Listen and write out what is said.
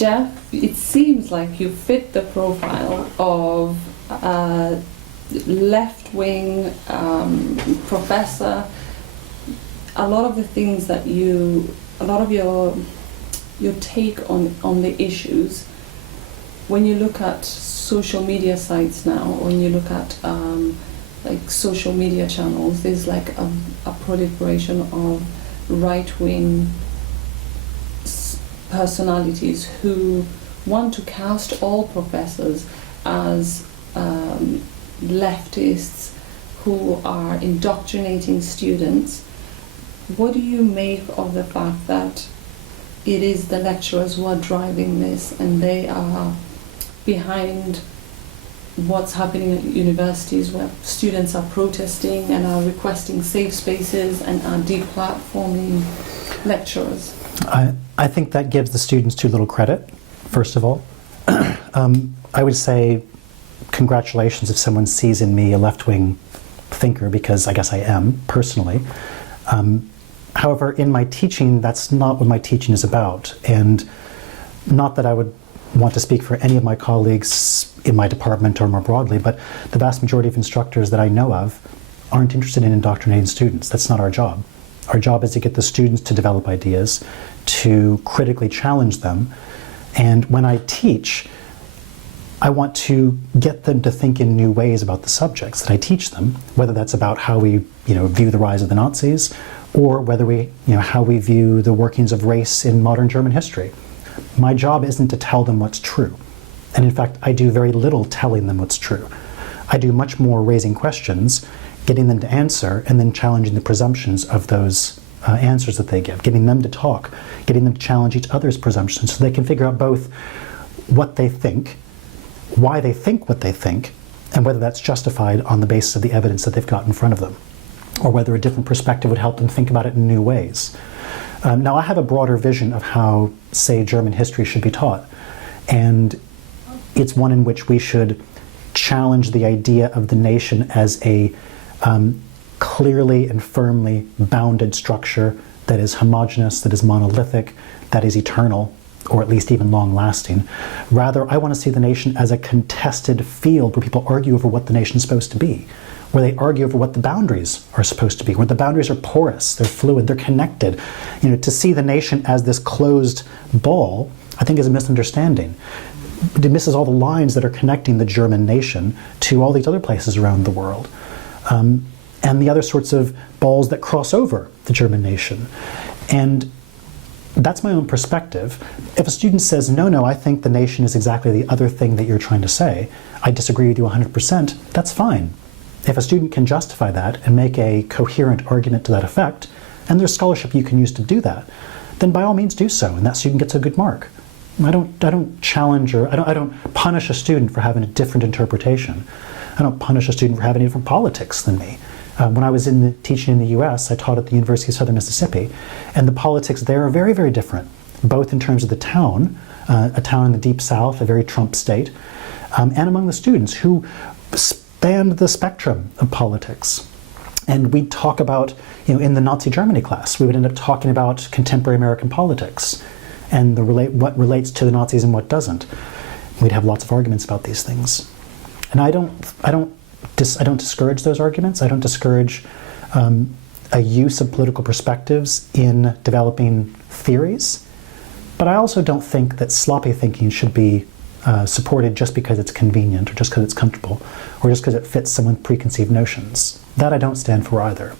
Jeff, it seems like you fit the profile of a left-wing professor. A lot of the things that a lot of your take on the issues, when you look at social media sites now, when you look at like social media channels, there's like a proliferation of right-wing personalities who want to cast all professors as leftists who are indoctrinating students. What do you make of the fact that it is the lecturers who are driving this and they are behind what's happening at universities, where students are protesting and are requesting safe spaces and are deplatforming lecturers? I think that gives the students too little credit, first of all. I would say congratulations if someone sees in me a left-wing thinker, because I guess I am, personally. However, in my teaching, that's not what my teaching is about. And not that I would want to speak for any of my colleagues in my department or more broadly, but the vast majority of instructors that I know of aren't interested in indoctrinating students. That's not our job. Our job is to get the students to develop ideas, to critically challenge them. And when I teach, I want to get them to think in new ways about the subjects that I teach them, whether that's about how we, view the rise of the Nazis, or whether we, how we view the workings of race in modern German history. My job isn't to tell them what's true. And in fact, I do very little telling them what's true. I do much more raising questions, getting them to answer, and then challenging the presumptions of those answers that they give, getting them to talk, getting them to challenge each other's presumptions so they can figure out both what they think, why they think what they think, and whether that's justified on the basis of the evidence that they've got in front of them, or whether a different perspective would help them think about it in new ways. Now, I have a broader vision of how, say, German history should be taught, and it's one in which we should challenge the idea of the nation as a clearly and firmly bounded structure that is homogeneous, that is monolithic, that is eternal, or at least even long-lasting. Rather, I want to see the nation as a contested field where people argue over what the nation is supposed to be, where they argue over what the boundaries are supposed to be, where the boundaries are porous, they're fluid, they're connected. To see the nation as this closed ball, I think is a misunderstanding. It misses all the lines that are connecting the German nation to all these other places around the world. And the other sorts of balls that cross over the German nation. And that's my own perspective. If a student says, no, I think the nation is exactly the other thing that you're trying to say, I disagree with you 100%, that's fine. If a student can justify that and make a coherent argument to that effect, and there's scholarship you can use to do that, then by all means do so, and that student gets a good mark. I don't challenge or I don't punish a student for having a different interpretation. I don't punish a student for having different politics than me. When I was teaching in the US, I taught at the University of Southern Mississippi, and the politics there are very, very different, both in terms of the town, a town in the Deep South, a very Trump state, and among the students who spanned the spectrum of politics. And we'd talk about, in the Nazi Germany class, we would end up talking about contemporary American politics and what relates to the Nazis and what doesn't. We'd have lots of arguments about these things. And I don't discourage those arguments. I don't discourage a use of political perspectives in developing theories. But I also don't think that sloppy thinking should be supported just because it's convenient, or just because it's comfortable, or just because it fits someone's preconceived notions. That I don't stand for either.